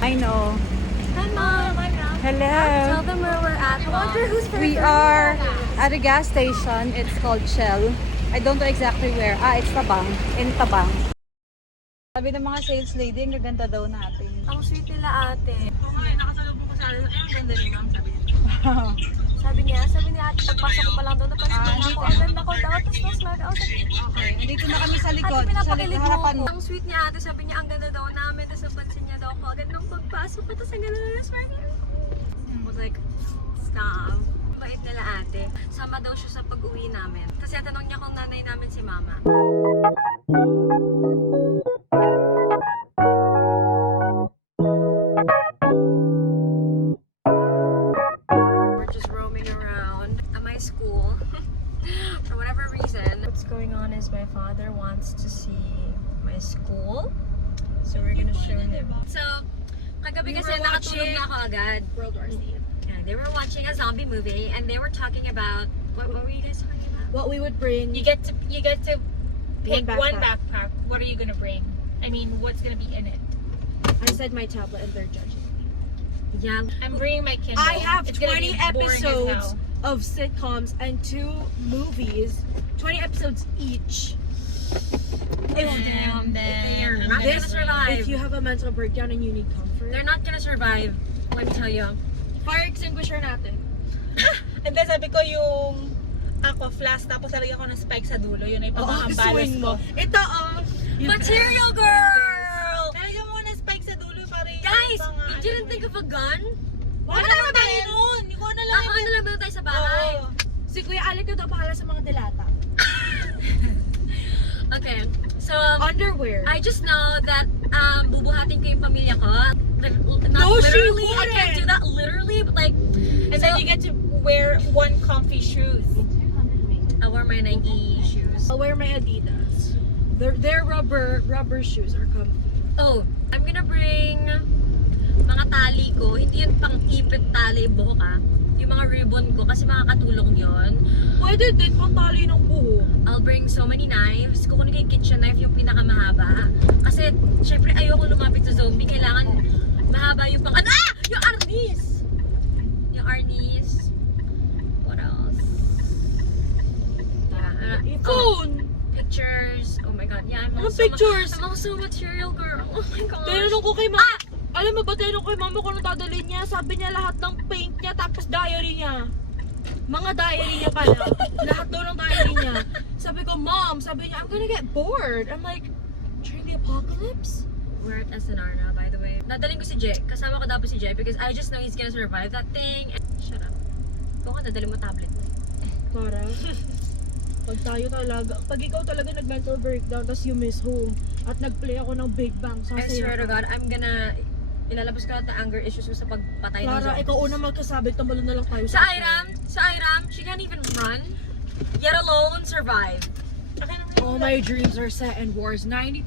I know. Hi, Mom. Hello. Tell them where we're at. I wonder who's We are at a gas station. It's called Shell. I don't know exactly where. It's Tabang. In Tabang. Sabi ng mga sales lady, ang gaganda daw natin. Ang sweet nila ate. Oo nga, nakasalubong ko sa akin. Ay, ang ganda rin ma'am, sabi niya. Sabi niya ate, pagpasok ko pa lang doon, napansin ko, ang ganda ko daw. Tapos na-smart out. Okay, andito na kami sa Ate, likod. Sa pinapakilig mo harapan ako. mo. Ang sweet niya ate, sabi niya, ang ganda daw namin. Tapos napansin niya daw ako agad nung pagpasok ko. Tapos ang ganda na smart niya. I was like, stop. Bait nila ate. Sama daw siya sa pag-uwi namin. Kasi tanong niya kung nanay namin si mama. We're just roaming around at my school. For whatever reason. What's going on is my father wants to see my school. So we're gonna show him. So, kagabi kasi nakatulog na ako agad. World War Z. Yeah, they were watching a zombie movie and they were talking about what were you guys talking about? What we would bring. You get to pick one backpack. What are you gonna bring? I mean, what's gonna be in it? I said my tablet and they're judging me. Yeah, I'm bringing my Kindle. I have It's gonna 20 be boring as episodes hell. of sitcoms and 2 movies. 20 episodes each. And they're then not gonna This, survive. if you have a mental breakdown and you need comfort, They're not gonna survive. Let me tell you. fire extinguisher natin. And then sabi ko yung aqua flask tapos lalagyan ko ng spike sa dulo. Yun ay pamambalas swing ko. mo. Ito, Material girl! Lalagyan mo ng spike sa dulo para yung Guys, mga you didn't think of a gun? Wala naman tayo nun. Hindi ko na lang. Ako na lang ba tayo sa bahay? Oo. Si Kuya Alec na daw bahala sa mga dilata. Okay, so Underwear. I just know that bubuhatin ko yung pamilya ko. Not No, she literally, I can't do wouldn't. that literally, but like, And so, then you get to wear one comfy shoes. I wear my Nike shoes. I'll wear my Adidas. Their rubber shoes are comfy. Oh, I'm gonna bring mga tali ko. Hindi yun pang ipit tali, buhok yung mga ribbon ko kasi makakatulong yon. Pwede din pantali ng buho. I'll bring so many knives. Kukunin ko yung kitchen knife, yung pinakamahaba. Kasi, syempre, ayoko lumapit sa zombie. Kailangan mahaba yung pang... Yung arnis! Yung arnis. What else? Yeah. Phone! Pictures. Oh my God. Yeah, I'm Ano also... pictures? I'm also a material girl. Oh my gosh. Tinanong ko kay mama. Alam mo ba, tinanong ko kay mama kung ano dadalhin niya. Sabi niya lahat ng paint niya tapos diary niya. Mga diary niya pala. Lahat daw ng diary niya. Sabi ko, Mom, sabi niya, I'm gonna get bored. I'm like, during the apocalypse? We're at SNR na, by the way. Nadaling ko si Jay. Kasama ko dapat si Jay because I just know he's gonna survive that thing. Shut up. Kung ka, nadali mo tablet mo. Para, pag tayo talaga, pag ikaw talaga nag-mental breakdown tapos you miss home at nag-play ako ng Big Bang, I sasaya swear to ka. God, I'm gonna... Ilalabas ko lahat ng anger issues ko sa pagpatay ng Clara, zombies. ikaw una magkasabi, tamalo na lang tayo Sa Iram, she can't even run, yet alone survive. All my dreams are set in wars. 90%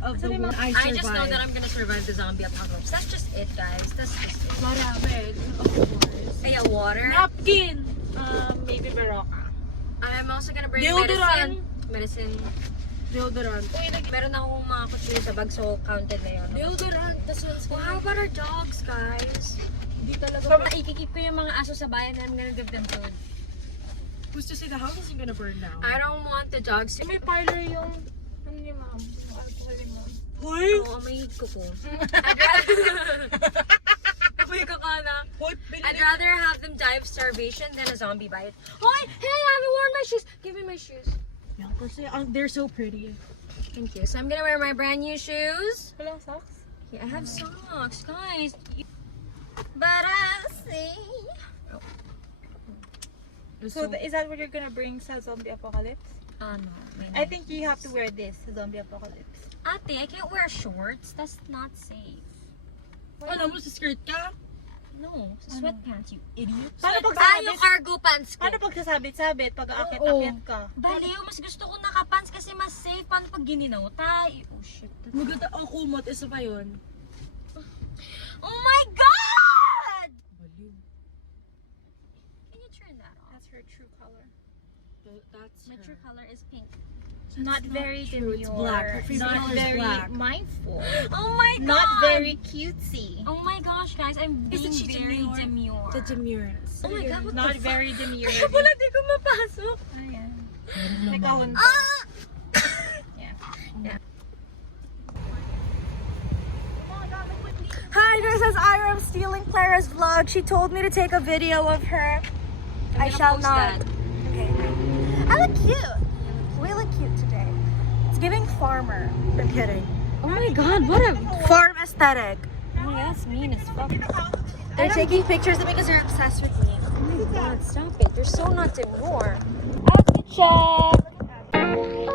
of the war I survive. I just know that I'm gonna survive the zombie apocalypse. That's just it, guys. That's just it. Marami, of course. Kaya water. Napkin! Maybe Barocca. I'm also gonna bring Deodorant. medicine. Deodorant. Meron akong mga kutsilyo sa bag, so counted na yun. Deodorant, tas Well, how about our dogs, guys? Hindi talaga. Ikikip ko yung mga aso sa bayan and I'm gonna give them food. Who's to say the house isn't gonna burn down? I don't want the dogs to... May parlor yung ano ni ma'am, yung alcohol ni ma'am. Hoy! Oo, may kuko. I'd rather... May kuko na. Hoy, I'd rather have them die of starvation than a zombie bite. Hoy! Hey, I haven't worn my shoes! Give me my shoes. Yeah, kasi they're so pretty. Thank you. So I'm gonna wear my brand new shoes. Walang socks? Yeah, I have socks, guys. But I see... So is that what you're gonna bring sa zombie apocalypse? No. I think you have to wear this sa zombie apocalypse. Ate, I can't wear shorts. That's not safe. Alam mo, sa skirt ka? No, sa sweatpants, you idiot. Paano pag yung cargo pants ko. Paano pag sasabit-sabit pag Oo. aakyat-akyat ka? Baliw, mas gusto ko nakapants kasi mas safe. Paano pag gininaw tayo? Oh shit. Maganda ang kumot, isa pa yun. Oh my God! Baliw. Can you turn that off? That's her true color. That's My true color is pink. Not very true, it's demure. black. Her favorite Not color is very black. mindful. Oh my god! Not very cutesy. Oh my gosh, guys, I'm being Isn't she very demure. The demurance. Oh my god, what Not the very demure. Wala, di ko mapasok. Ayan. Hi, this is Ira. I'm stealing Clara's vlog. She told me to take a video of her. I shall not. Okay. I look cute. We look cute today. It's giving farmer. I'm kidding. Oh my god, what a... Farm aesthetic. Oh my god, that's mean as fuck. They're taking pictures because they're obsessed with me. Oh my god, stop it. You're so not demure. Outfit check.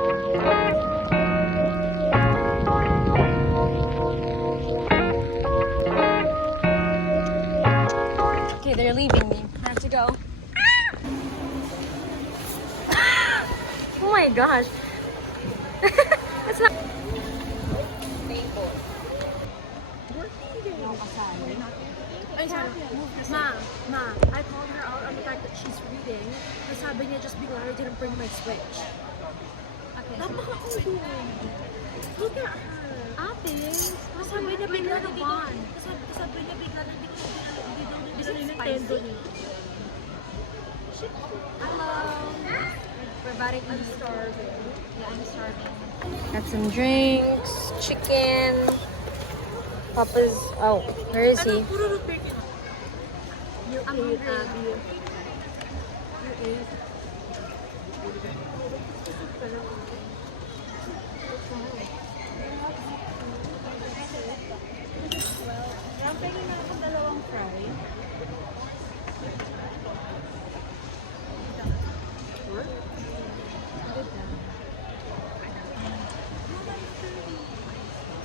Okay, they're leaving me. I have to go. Oh my gosh. It's not. Ay, sorry. Ma, I called her out on the fact that she's reading. Kasi sabi niya, just be glad I didn't bring my Switch. Okay. Napaka-ulo. Look at her. Ate, Kasi sabi niya bigla na dito. Sabi niya bigla na dito. Hindi daw Nintendo niya. hello. We're about to eat. I'm starving. Yeah, I'm starving. Got some drinks, chicken. Papa's, oh, where is he? I'm hungry. Ang pwede na akong dalawang fry.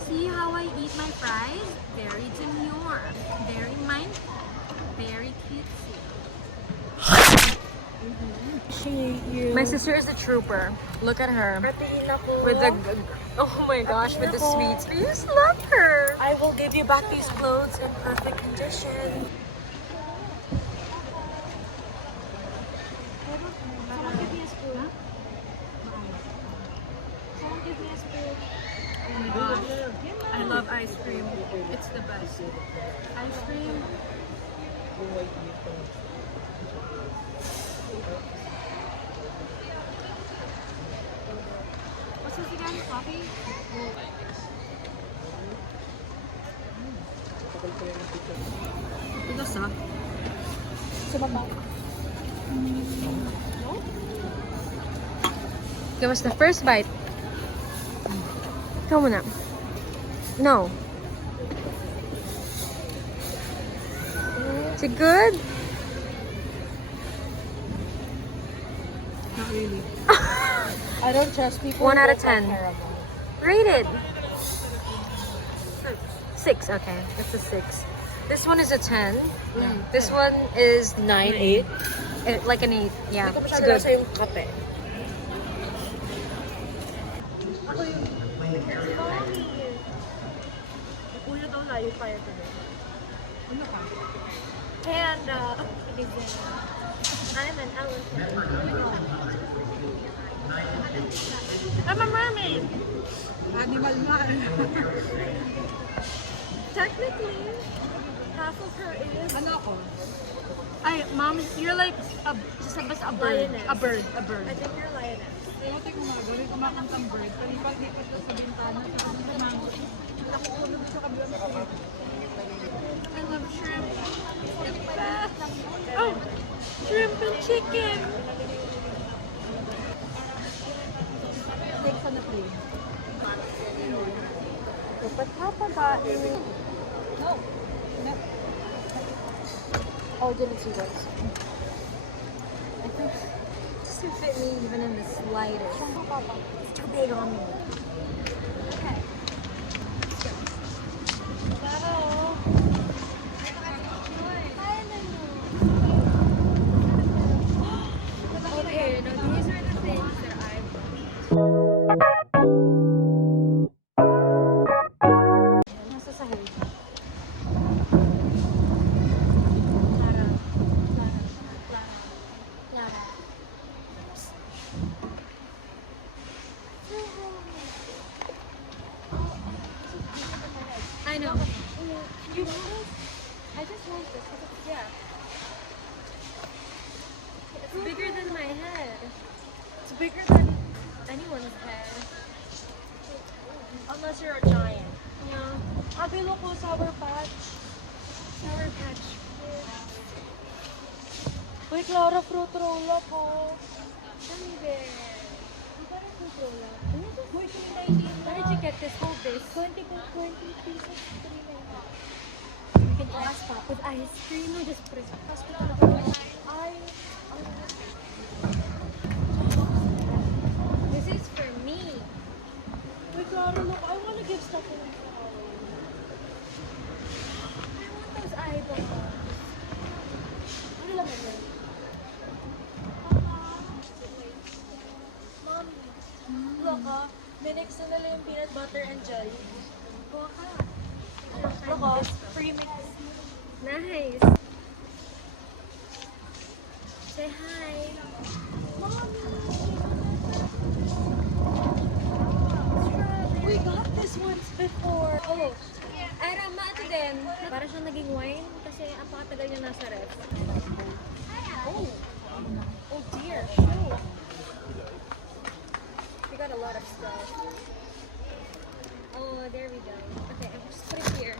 See how I eat my fries? Very demure, very mindful, very cutesy. My sister is a trooper. Look at her. With the, oh my gosh, with the sweets. I just love her. I will give you back these clothes in perfect condition. Someone give me a spoon. Someone give me a spoon. Oh my gosh. I love ice cream. It's the best. Ice cream. What's this again? Coffee? Ito sa? Give us the first bite. Ikaw muna. No. Is it good? Not really. I don't trust people. 1 who out of don't 10. like caramel. Rated. 6. Okay, it's a 6. This one is a 10. This one is 9, 8. like an 8. Yeah, Ito it's masyado good. nasa yung kape. Kuya daw layo pa ito doon. Ano ka? Panda. I'm an elephant. I'm a mermaid. Animal nga. Technically, half of her is Ano ako? Ay, mom, you're like just a bird. Lioness. A bird. A bird. I think you're lioness. Erote ko nga, gawin kumakantang bird. Palipat-lipat ko sa bintana. Tapos sa mango. Nakukulog sa kabilang mga. I love shrimp. Oh, shrimp and chicken. Take on the plane. Dapat kapagain. No. No. Oh, didn't see those. I think just to fit me even in the slightest. It's too big on me. Okay, now these are the things that I've Nasa sahig. Clara. bigger than anyone's head. Unless you're a giant. Yeah. Abi, look ko, Sour Patch. Sour Patch. Uy, Clara, fruit roll ako. Gummy bear. Where did you get this? Hold this. 20 pieces, 3.99. You can ask pa. With ice cream or just put it. This is for me. Uy, Clara, look, I wanna give stuff to my I want those eyeballs. Ano lang yun? Mom, look ah. Minix na nila yung peanut butter and jelly. Kuha ka. Look ah, free mix. Nice. Say hi. We got this once before. Oh, ay rama ito din. Para siyang naging wine kasi ang pakatagal niya nasa ref. Oh dear. We got a lot of stuff. Oh, there we go. Okay, I'll just put it here.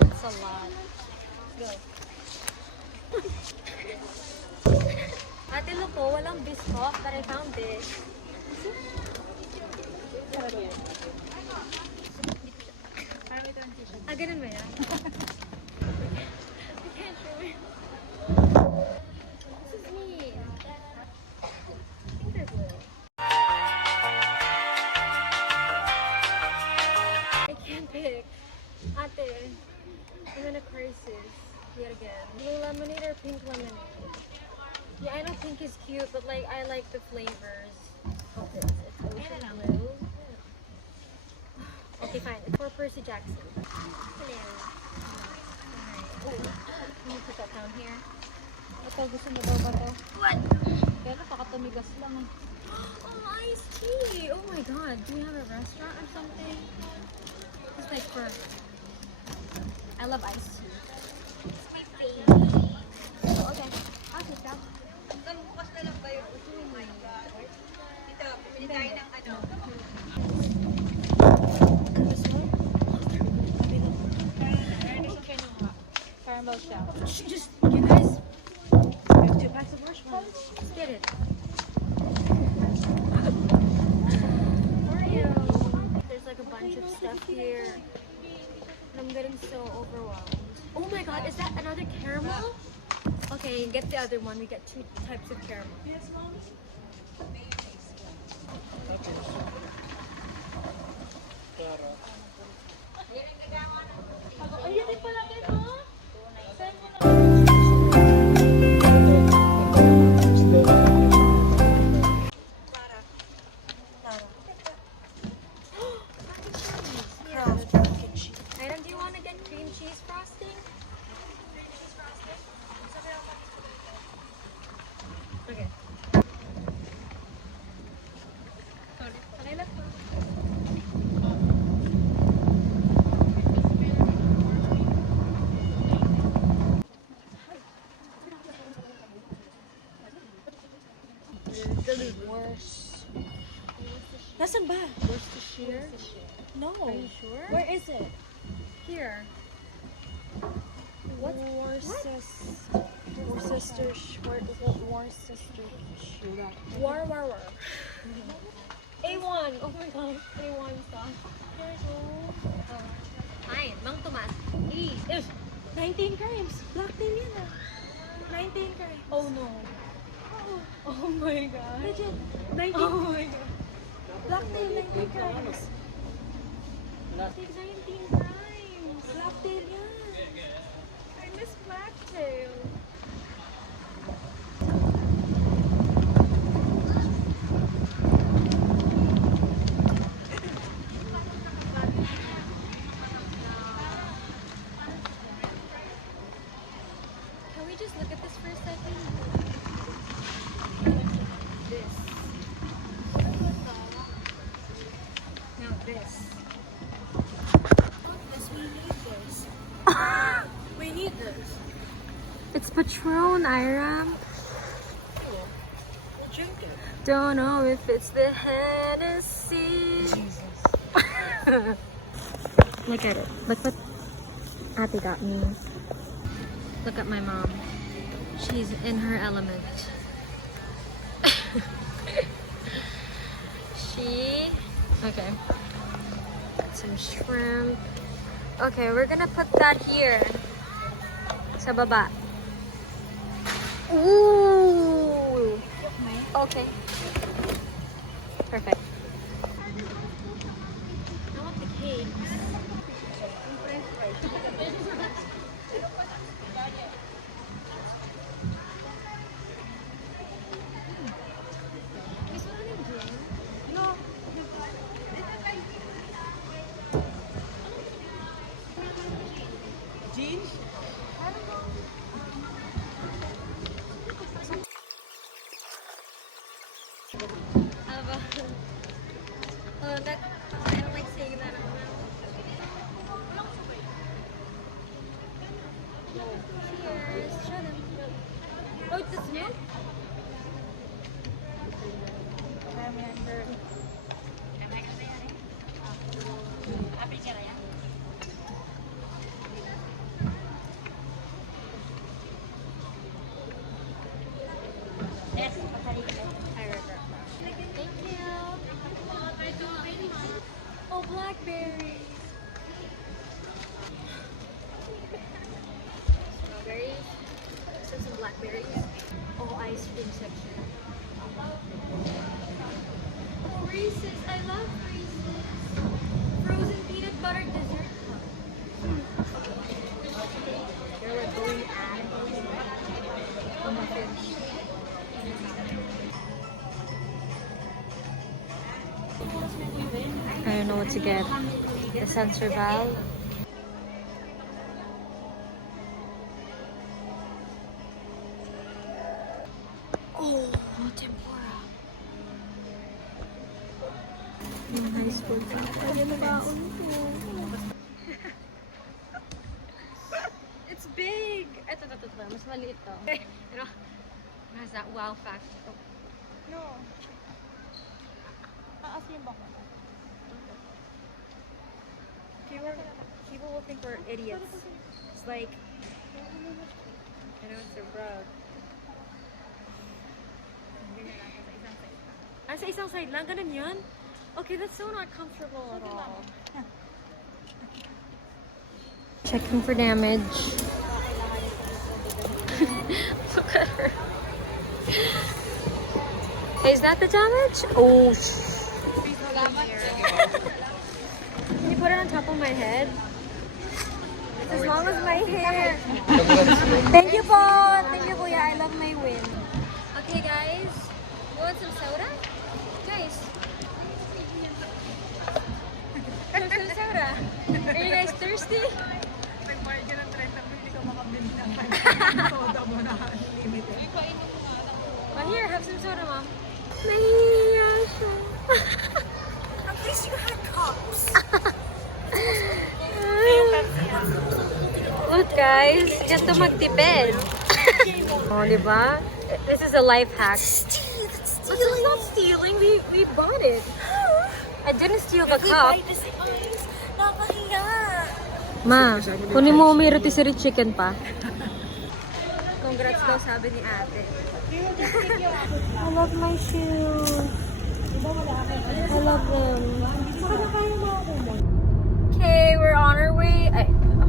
It's a lot. Go. Ate Loco, walang biscuit, but I found this. Ah, ganun ba yan? I can't show it. This is me. I think they're blue. I can't pick. Ate, I'm in a crisis yet again. Blue lemonade or pink lemonade? Yeah, I know pink is cute, but like I like the flavors of this. It's ocean blue. Okay, fine. It's for Percy Jackson. Hello. Alright. Can you put that down here? Ito, gusto mo daw ba to? What? Kaya nakakatumigas lang. Oh, iced tea! Oh my god. Do we have a restaurant or something? It's like for... I love iced tea. It's my favorite. Oh, okay. I'll take that. Bukas na lang kayo. Oh my God. Ito, bumili tayo ng ano. This one? Caramel shell. Just, you guys, We have 2 packs of marshmallows. let's get it. Oreo. There's like a bunch of stuff here. And I'm getting so overwhelmed. Oh my god, is that another caramel? Okay, get the other one. We get 2 types of caramel. Yes, Mom? Ayan din pala ito. Send mo na. Adam, do you want to get cream cheese frosting? Okay. Okay, let's go. Nasaan ba? Worcestershire? No. Are you sure? Where is it? Here. What? Worcestershire. War. A1. Oh my god. A1 stuff. Oh. Fine. Mang Tomas. Eat. 19 grams. Black tail yan ah. 19 grams. Oh no. Oh my god. Legit. 19. Oh my god. Black tail, 19 grams. 19 crimes. Black tail yan. I miss Blacktail. Can we just look at this for a second? This. Now this. It's Patron, Ira. We'll drink it. Don't know if it's the Hennessy. Look at it. Look what Ate got me. Look at my mom. She's in her element. Okay. Got some shrimp. Okay, we're gonna put that here. Sa baba. Ooh! Okay. Perfect. I want the cake. That, I don't like saying that out loud. Cheers. Show them. Oh, it's this milk? Thank you. Oh, blackberries. Strawberries. Some blackberries. Oh, ice cream section. Oh, Reese's. I love Reese's. Frozen peanut butter dessert cup. They were going at the muffins. I don't know what to get. The sensor valve. Oh, tempura. Nice food. It's big! Ito. Mas maliit to. You know, it has that wow factor. No. Taas yung bako. People will think we're idiots. It's like, I know it's a rug. Sa isang side lang, ganun yun? Okay, that's so not comfortable at all. Checking for damage. Look at her. Hey, is that the damage? Oh, can you put it on top of my head? It's as long as my hair. Thank you po. Thank you, Kuya. I love my win. Okay, guys. You want some soda? Guys. Some soda. Are you guys thirsty? Oh, here, have some soda, Mom. Nahiya siya. At least you had cups. Look, guys, just to magtipid. Oh, diba? This is a life hack. This is not stealing. We bought it. I didn't steal the cup. Nakahiya. Ma, kunin mo may rotisserie chicken pa. Congrats daw, sabi ni ate. I love my shoes. I love them. Okay, we're on our way.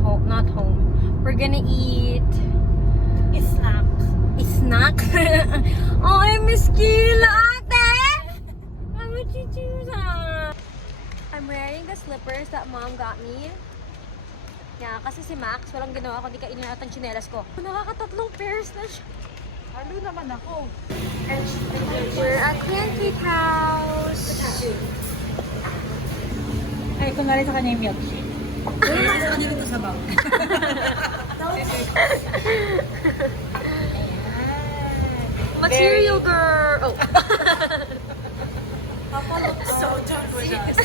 Home, not home. We're gonna eat Snack. snack. Oh, I miss Kila, ate! Why would you do that? I'm wearing the slippers that Mom got me. Yeah, kasi si Max, walang ginawa kundi kainin natin ang tsinelas ko. Nakakatatlong pairs na siya. Halo naman ako. We're at Pancake House. Ay, ito nga rin sa kanya yung milkshake. Material girl! Oh. Papa looks so done with us.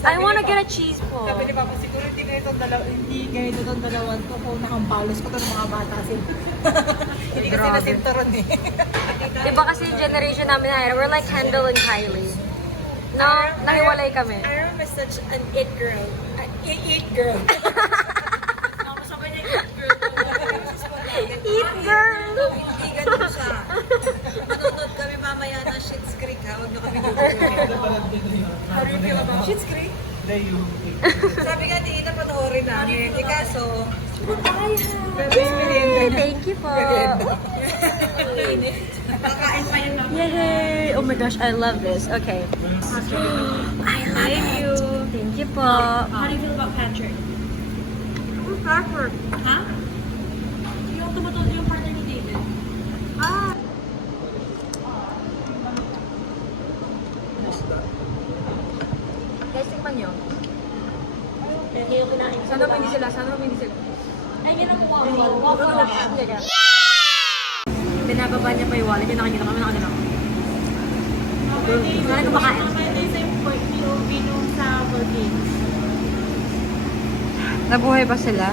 I wanna get a cheese ball. Sabi ni Papa, siguro hindi ganito itong dalawang to kung nakampalos ko to ng mga bata sila. Hindi kasi nasinturon eh. Diba kasi generation namin na, we're like Kendall and Kylie. No, nahiwalay kami. Iron is such an it girl. It girl. Ako sabi niya, it girl. Eat girl! Hindi ganun siya. Manonood kami mamaya ng Schitt's Creek ha. Huwag niyo kami dugunin. How do you feel about Schitt's Creek? Sabi nga ni Ina, panoorin namin. Eh kaso, Thank you po. Yay! Oh my gosh, I love this. Okay. I love you. Thank you po. How do you feel about Patrick? Who's Patrick? Ha? Yung tumutulong yung partner ni David. Guys, tingnan nyo. Yung kinain. Sana hindi sila. Ay, yun ang waffle. Yeah! Binababa niya pa yung wallet. Yung nakikita kami nakagano. Wala kumakain. Pwede sa yung vino sa Volcano. Nabuhay ba sila?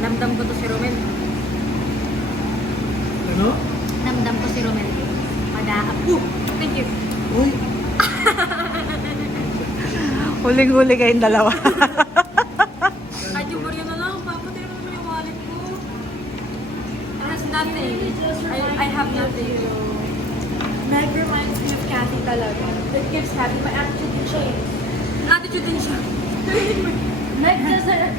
Namdam ko to si Romel. Ano? Namdam ko si Romel. Mag-aap. Thank you. Uy! Huling-huli kayong dalawa. Ay, yung Maria na lang. Papatay mo naman yung wallet ko. It has nothing. I have nothing. Meg reminds me of Kathy talaga. It gives Kathy my attitude to change. Attitude din siya. Meg doesn't.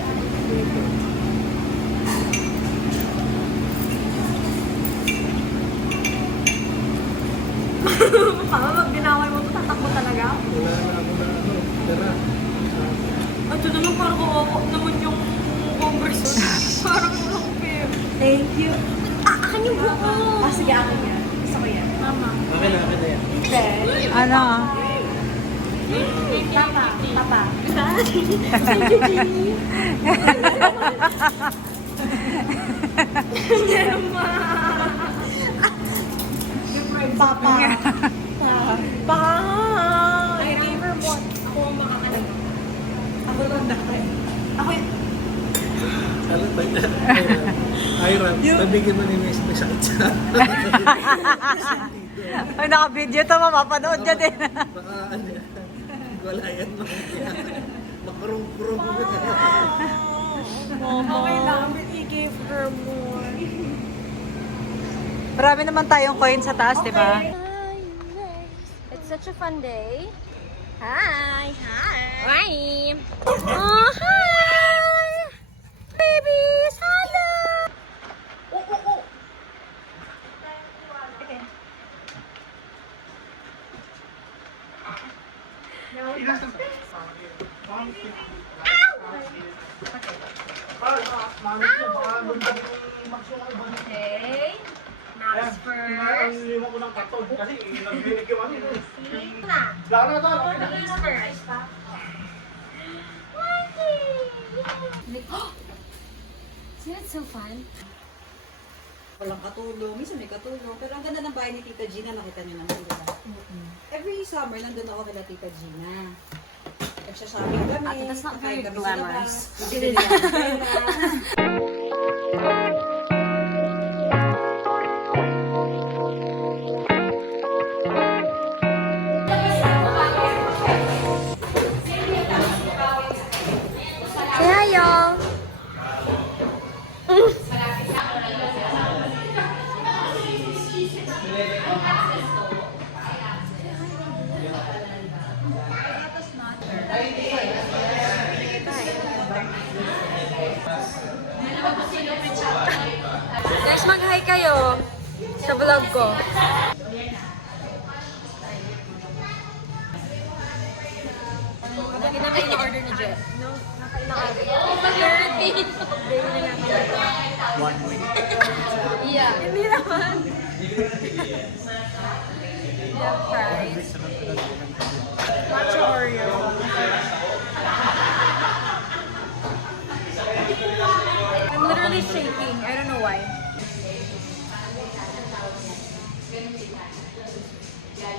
Mama, pag dinaway mo ito, tatakbo talaga. Wala na ako na ano. Tara. At yun naman parang kuwako naman yung converse. Parang walang fair. Thank you. Akin yung buko. Sige, akin yan. Gusto ko yan. Mama. Akin na yan. Ano? Papa. Papa. Papa. I gave her one. Ako ang makakalag. Ako lang dahil. Ako yung... Alam ba yun? Iron, nabigyan mo ni Miss may sakit sa... Ay, naka-video to, mapapanood niya din. Baka ano yan. Wala yan. Makurong-kurong mo. Okay lang, but he gave her more. Marami naman tayong coin sa taas, di ba? It's such a fun day. Hi. Hi. Oh, hi. Babies, hello. Okay. Max first. Hindi mo ko ng karton kasi nagbinig yung ano. Lalo na to. Isn't it so fun? walang katulong. Minsan may katulong. Pero ang ganda ng bahay ni Tita Gina, nakita niyo naman, di ba? Every summer, nandun ako kila Tita Gina. Nagsashopping kami. Ate, that's not very kakain kami sa glamorous. labas. Bibili niya ng pera. Say hi, y'all. Guys, mag-hi kayo sa vlog ko. Lagi namin yung order ni Jet. No, nakailangan. Pag-13. One week. Yeah. Hindi naman. Yeah, fries. Matcha Oreo. I'm literally shaking. I don't know why. Hoy!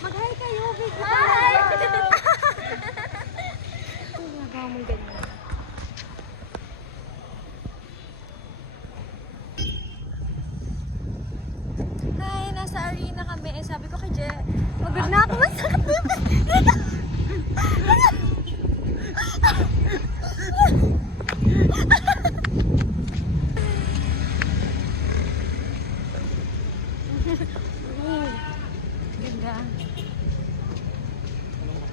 Mag-hi kayo, big Ginagawa mong ganyan. Hi, nasa arena kami. Eh, sabi ko kay Je, magod na ako. Masakit na yung ganda.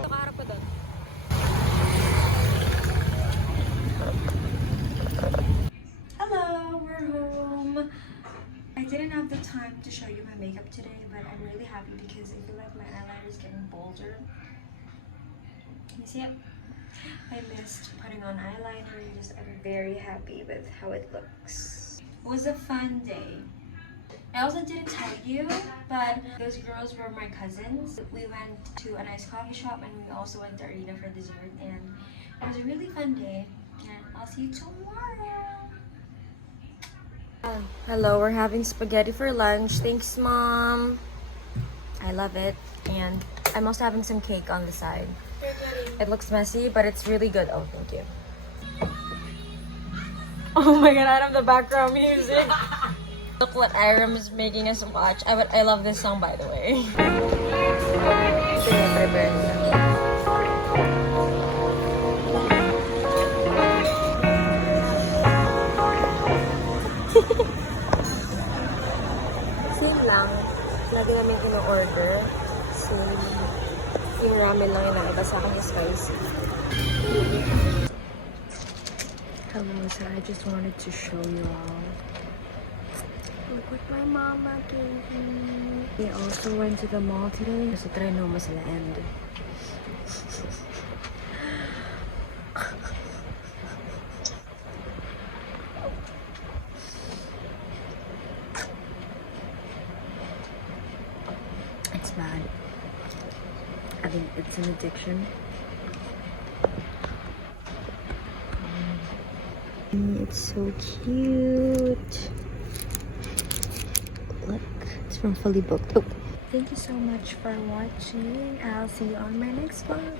Nakaharap ko doon. Hello, we're home. I didn't have the time to show you my makeup today, but I'm really happy because I feel like my eyeliner is getting bolder. Can you see it? I missed putting on eyeliner. I'm very happy with how it looks. It was a fun day. I also didn't tell you, but those girls were my cousins. We went to a nice coffee shop and we also went to Arena for dessert, and it was a really fun day. And I'll see you tomorrow. Hello, we're having spaghetti for lunch. Thanks, Mom. I love it. And I'm also having some cake on the side. It looks messy, but it's really good. Oh, thank you. Oh my god, out of the background music. Look what Iram is making us watch. I love this song, by the way. Same lang. Lagi namin ino-order. Same. Yung ramen lang yung naiba sa akin is spicy. Hello, so I just wanted to show you all. Look what my mama gave me. We also went to the mall today. So try no sila and it's bad. I think it's an addiction. It's so cute. Look, it's from Fully Booked. Oh. Thank you so much for watching. I'll see you on my next vlog.